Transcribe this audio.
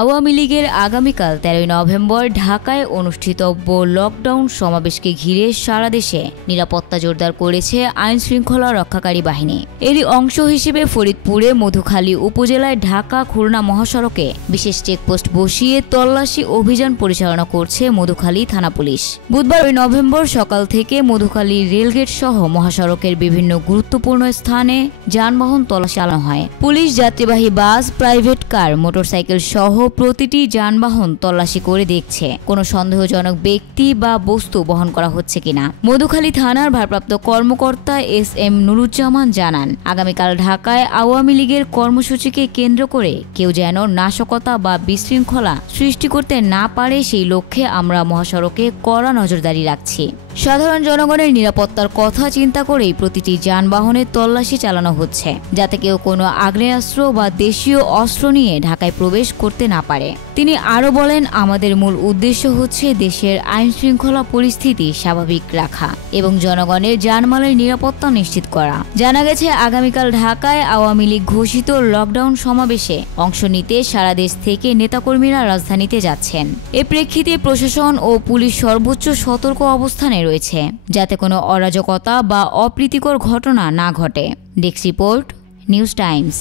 আওয়ামী লীগের আগামীকাল 13 নভেম্বর ঢাকায় অনুষ্ঠিতব্য লকডাউন সমাবেশকে ঘিরে সারা দেশে নিরাপত্তা জোরদার করেছে আইনশৃঙ্খলা রক্ষাকারী বাহিনী। এরই অংশ হিসেবে ফরিদপুরে মধুখালী উপজেলায় ঢাকা খুলনা মহাসড়কে বিশেষ চেকপোস্ট বসিয়ে তল্লাশি অভিযান পরিচালনা করছে মধুখালী থানা পুলিশ। বুধবার 2 নভেম্বর সকাল থেকে মধুখালী রেলগেট সহ মহাসড়কের বিভিন্ন গুরুত্বপূর্ণ স্থানে যানবাহন তল্লাশি চালানো হয়। পুলিশ যাত্রীবাহী বাস, প্রাইভেট কার, মোটরসাইকেল সহ প্রতিটি যানবাহন তল্লাশি করে দেখছে কোনো সন্দেহজনক ব্যক্তি বা বস্তু বহন করা হচ্ছে কিনা। মধুখালী থানার ভারপ্রাপ্ত কর্মকর্তা SM নুরুজ্জামান জানান, আগামীকাল ঢাকায় আওয়ামী লীগের কর্মসূচিকে কেন্দ্র করে কেউ যেন নাশকতা বা বিশৃঙ্খলা সৃষ্টি করতে না পারে সেই লক্ষ্যে আমরা মহাসড়কে কড়া নজরদারি রাখছি। সাধারণ জনগণের নিরাপত্তার কথা চিন্তা করেই প্রতিটি যানবাহনে তল্লাশি চালানো হচ্ছে, যাতে কেউ কোনো আগ্নেয়াস্ত্র বা দেশীয় অস্ত্র নিয়ে ঢাকায় প্রবেশ করতে না পারে। তিনি আরও বলেন, আমাদের মূল উদ্দেশ্য হচ্ছে দেশের আইনশৃঙ্খলা পরিস্থিতি স্বাভাবিক রাখা এবং জনগণের জানমালের নিরাপত্তা নিশ্চিত করা। জানা গেছে, আগামীকাল ঢাকায় আওয়ামী লীগ ঘোষিত লকডাউন সমাবেশে অংশ নিতে সারা দেশ থেকে নেতাকর্মীরা রাজধানীতে যাচ্ছেন। এ প্রেক্ষিতে প্রশাসন ও পুলিশ সর্বোচ্চ সতর্ক অবস্থানে রয়েছে, যাতে কোনো অরাজকতা বা অপ্রীতিকর ঘটনা না ঘটে। Desk report, news Times.